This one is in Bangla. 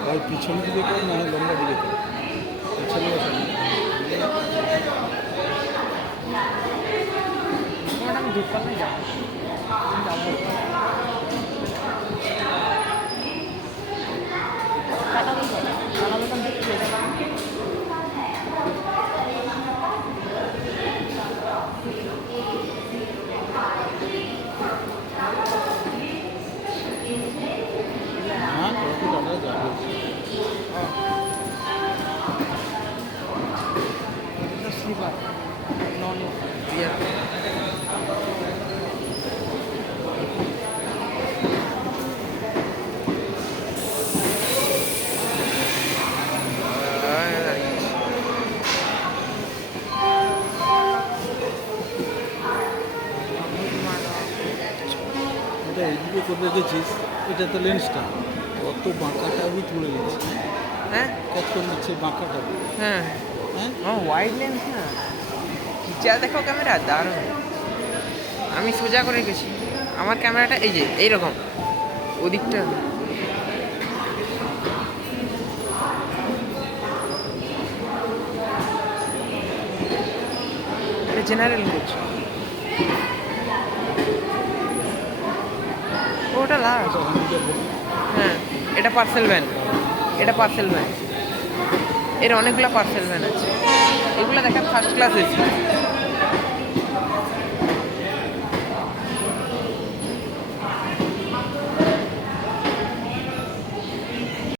ভাই পিছন দিকে করে না হয় লম্বা দিকে করে পিছনে বসে আমি দূরপাল্লায় যাবো যাবো টাকা দোকান দেখছি হ্যাঁ কত টাকা যাবে স্লিপার নন এটা এইদিকে করে রেখেছিস এটা তো লেন্সটা কত বাঁকাটা আমি তুলে নিচ্ছি হ্যাঁ কত করে নিচ্ছে বাঁকাটা হ্যাঁ হ্যাঁ ওয়াইড লেন্স না ফিচার দেখো ক্যামেরা দারুণ আমি সোজা করে গেছি আমার ক্যামেরাটা এই যে এইরকম ওদিকটা এটা জেনারেল করছে ওটা লাস্ট হ্যাঁ এটা পার্সেল ভ্যান এটা পার্সেল ভ্যান এর অনেকগুলো পার্সেল ভ্যান আছে এগুলো দেখা ফার্স্ট ক্লাস এসি